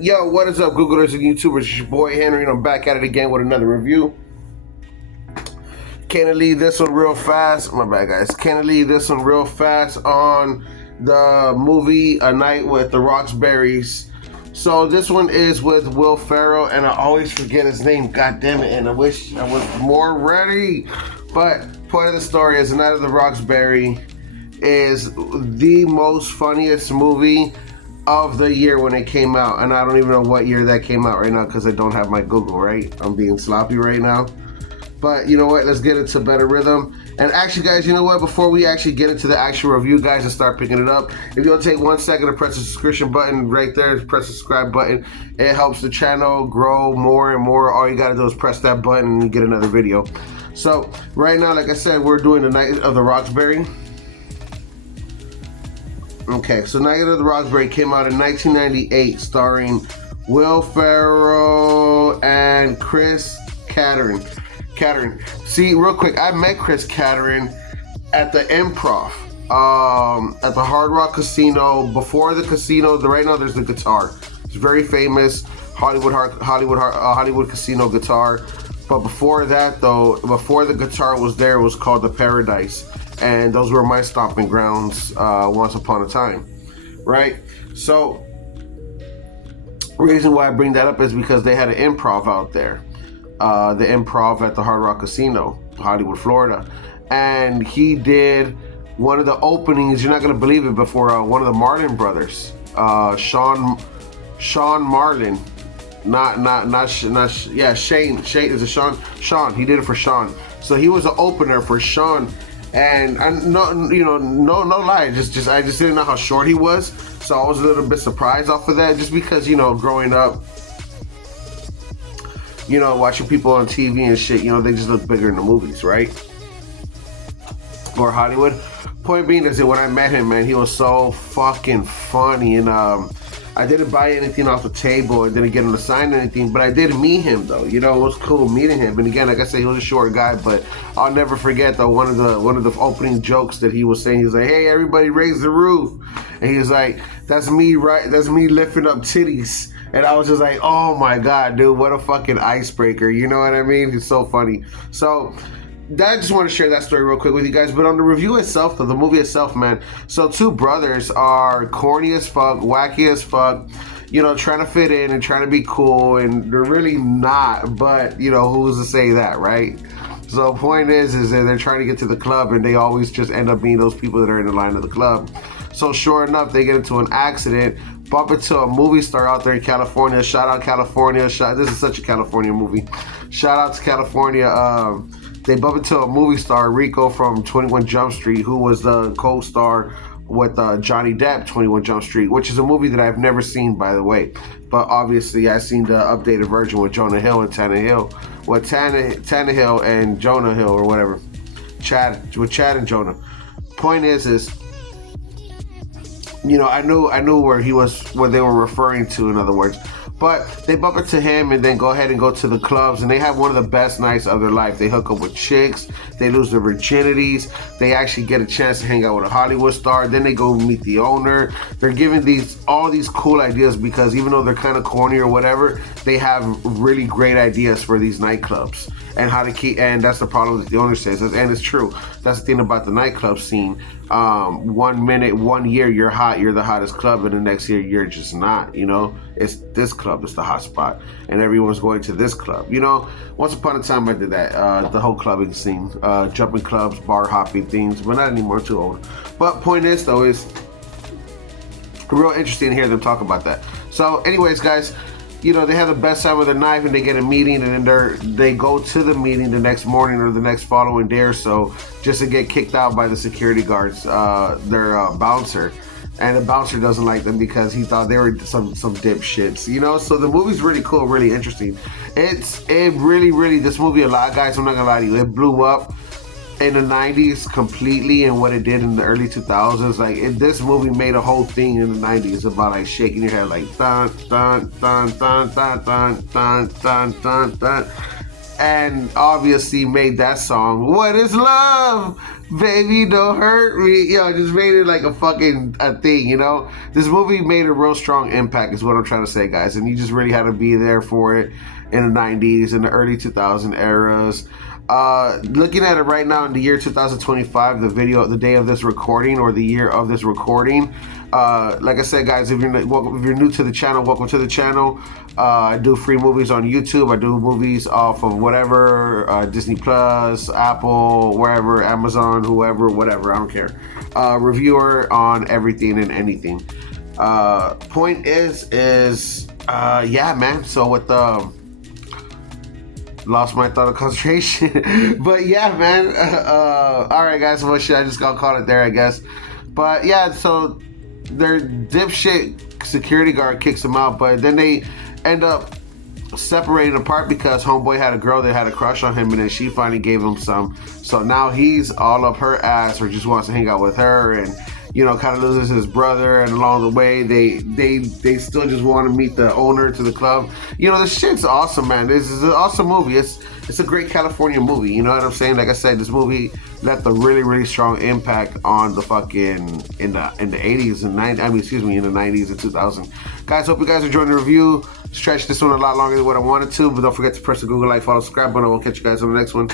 Yo, what is up, Googlers and YouTubers? It's your boy Henry, and I'm back at it again with another review. Can't leave this one real fast. My bad, guys. Can't leave this one real fast on the movie A Night with the Roxburys. So this one is with Will Ferrell, and I always forget his name. God damn it! And I wish I was more ready. But point of the story is A Night of the Roxbury is the most funniest movie of the year when it came out, and I don't even know what year that came out right now because I don't have my Google, right? I'm being sloppy right now. But you know what, let's get into better rhythm. And actually, guys, you know what, before we actually get into the actual review, guys, and start picking it up, if you'll take 1 second to press the subscription button right there, press the subscribe button. It helps the channel grow more and more. All you gotta do is press that button and you get another video. So right now, like I said, we're doing The Night of the Roxbury. Okay, so Night of the Roxbury came out in 1998, starring Will Ferrell and Chris Catherine. See, real quick, I met Chris Catherine at the Improv, at the Hard Rock Casino. Before the casino, right now there's the guitar. It's very famous Hollywood Casino guitar. But before that, though, before the guitar was there, it was called the Paradise. And those were my stomping grounds once upon a time, right? So, the reason why I bring that up is because they had an improv out there. The improv at the Hard Rock Casino, Hollywood, Florida. And he did one of the openings, you're not going to believe it, before one of the Marlin brothers, Sean Marlin. Shane. Is it Sean? Sean. He did it for Sean. So he was an opener for Sean. And I no lie, I just didn't know how short he was, so I was a little bit surprised off of that, just because growing up, watching people on TV and shit, they just look bigger in the movies, right? Or Hollywood. Point being is that when I met him, man, he was so fucking funny, and I didn't buy anything off the table. I didn't get him to sign anything, but I did meet him, though. It was cool meeting him. And again, like I said, he was a short guy, but I'll never forget, though, one of the opening jokes that he was saying. He was like, "Hey, everybody, raise the roof," and he was like, "That's me, right? That's me lifting up titties." And I was just like, "Oh my god, dude, what a fucking icebreaker!" You know what I mean? He's so funny. So, I just want to share that story real quick with you guys. But on the review itself, though, the movie itself, man, so two brothers are corny as fuck, wacky as fuck, trying to fit in and trying to be cool, and they're really not, but, who's to say that, right? So point is that they're trying to get to the club, and they always just end up being those people that are in the line of the club. So sure enough, they get into an accident, bump into a movie star out there in California. Shout out California. This is such a California movie. Shout out to California. They bump into a movie star, Rico from 21 Jump Street, who was the co-star with Johnny Depp, 21 Jump Street, which is a movie that I've never seen, by the way. But obviously, I've seen the updated version with Jonah Hill and Tannehill. With Tannehill and Jonah Hill, or whatever. Chad and Jonah. Point is, I knew where he was, what they were referring to, in other words. But they bump into him and then go ahead and go to the clubs, and they have one of the best nights of their life. They hook up with chicks, they lose their virginities, they actually get a chance to hang out with a Hollywood star, then they go meet the owner. They're giving all these cool ideas, because even though they're kind of corny or whatever, they have really great ideas for these nightclubs and how to keep, and that's the problem that the owner says, and it's true. That's the thing about the nightclub scene. 1 year you're hot, you're the hottest club, and the next year you're just not. It's this club is the hot spot, and everyone's going to this club. Once upon a time I did that, the whole clubbing scene, jumping clubs, bar hopping things, but not anymore, too old. But point is, though, is real interesting to hear them talk about that. So anyways, guys, they have the best time with their knife, and they get a meeting, and then they go to the meeting the next morning or the next following day or so, just to get kicked out by the security guards, their bouncer. And the bouncer doesn't like them because he thought they were some dipshits, So the movie's really cool, really interesting. It really, this movie, a lot, guys, I'm not gonna lie to you, it blew up in the 90s completely, and what it did in the early 2000s. This movie made a whole thing in the 90s about shaking your head dun dun dun dun dun dun dun dun dun. and obviously made that song. What is love? Baby, don't hurt me. Just made it like a fucking a thing, This movie made a real strong impact is what I'm trying to say, guys. And you just really had to be there for it in the 90s, in the early 2000 eras. Looking at it right now in the year 2025, the day of this recording, or the year of this recording, like I said, guys, if you're new to the channel, welcome to the channel. I do free movies on YouTube. I do movies off of whatever, Disney Plus, Apple, wherever, Amazon, whoever, whatever, I don't care. Reviewer on everything and anything. Point is yeah, man. So with lost my thought of concentration. But yeah, man. All right, guys. Well, shit, I just gotta call it there, I guess. But yeah, so their dipshit security guard kicks him out, but then they end up separating apart because homeboy had a girl that had a crush on him, and then she finally gave him some. So now he's all up her ass, or just wants to hang out with her, and kind of loses his brother, and along the way, they still just want to meet the owner to the club. This shit's awesome, man. This is an awesome movie. It's a great California movie. You know what I'm saying? Like I said, this movie left a really, really strong impact on the fucking in the 80s and 90s. I mean, excuse me, in the 90s and 2000s. Guys, hope you guys enjoyed the review. Stretched this one a lot longer than what I wanted to, but don't forget to press the Google like, follow, subscribe button. We'll catch you guys on the next one.